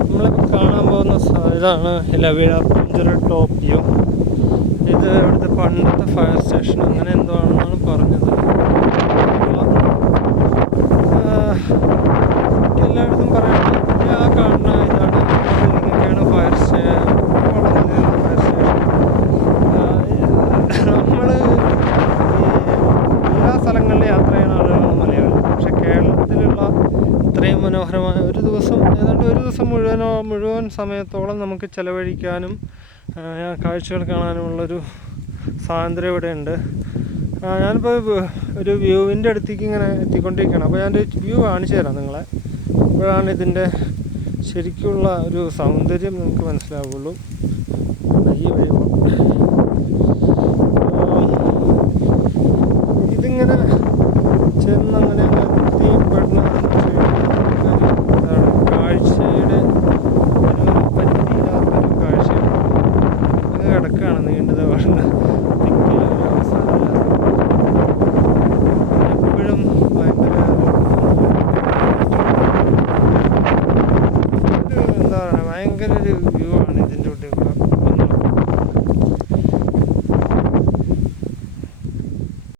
നമ്മളിപ്പോൾ കാണാൻ പോകുന്ന ഇതാണ് ലവിഴ പഞ്ചർ ടോപ്പ് വ്യൂ. ഇത് ഇവിടുത്തെ പണ്ടത്തെ ഫയർ ഇത്രയും മനോഹരമായ ഒരു ദിവസം ഏതാണ്ട് ഒരു ദിവസം മുഴുവനോ മുഴുവൻ സമയത്തോളം നമുക്ക് ചിലവഴിക്കാനും കാഴ്ചകൾ കാണാനുമുള്ളൊരു സ്വാതന്ത്ര്യം ഇവിടെ ഉണ്ട് ഞാനിപ്പോൾ ഒരു വ്യൂവിന്റെ അടുത്തേക്ക് ഇങ്ങനെ എത്തിക്കൊണ്ടിരിക്കുകയാണ്. അപ്പോൾ ഞാനൊരു വ്യൂ കാണിച്ചു തരാം നിങ്ങളെ. അപ്പോഴാണ് ഇതിന്റെ ശരിക്കുള്ള ഒരു സൗന്ദര്യം നമുക്ക് മനസ്സിലാവുള്ളൂ. ഈ വഴി ഇതിങ്ങനെ കാഴ്ചയുടെ ഒരു പറ്റിയില്ലാത്തൊരു കാഴ്ചയാണ് ഇത് കിടക്കുകയാണ് നീണ്ടത് വളരെ ദിക്കിൽ ഒരു അവസാനമില്ലാതെ എപ്പോഴും ഭയങ്കര എന്താ ഭയങ്കര ഒരു വ്യൂ ആണ്.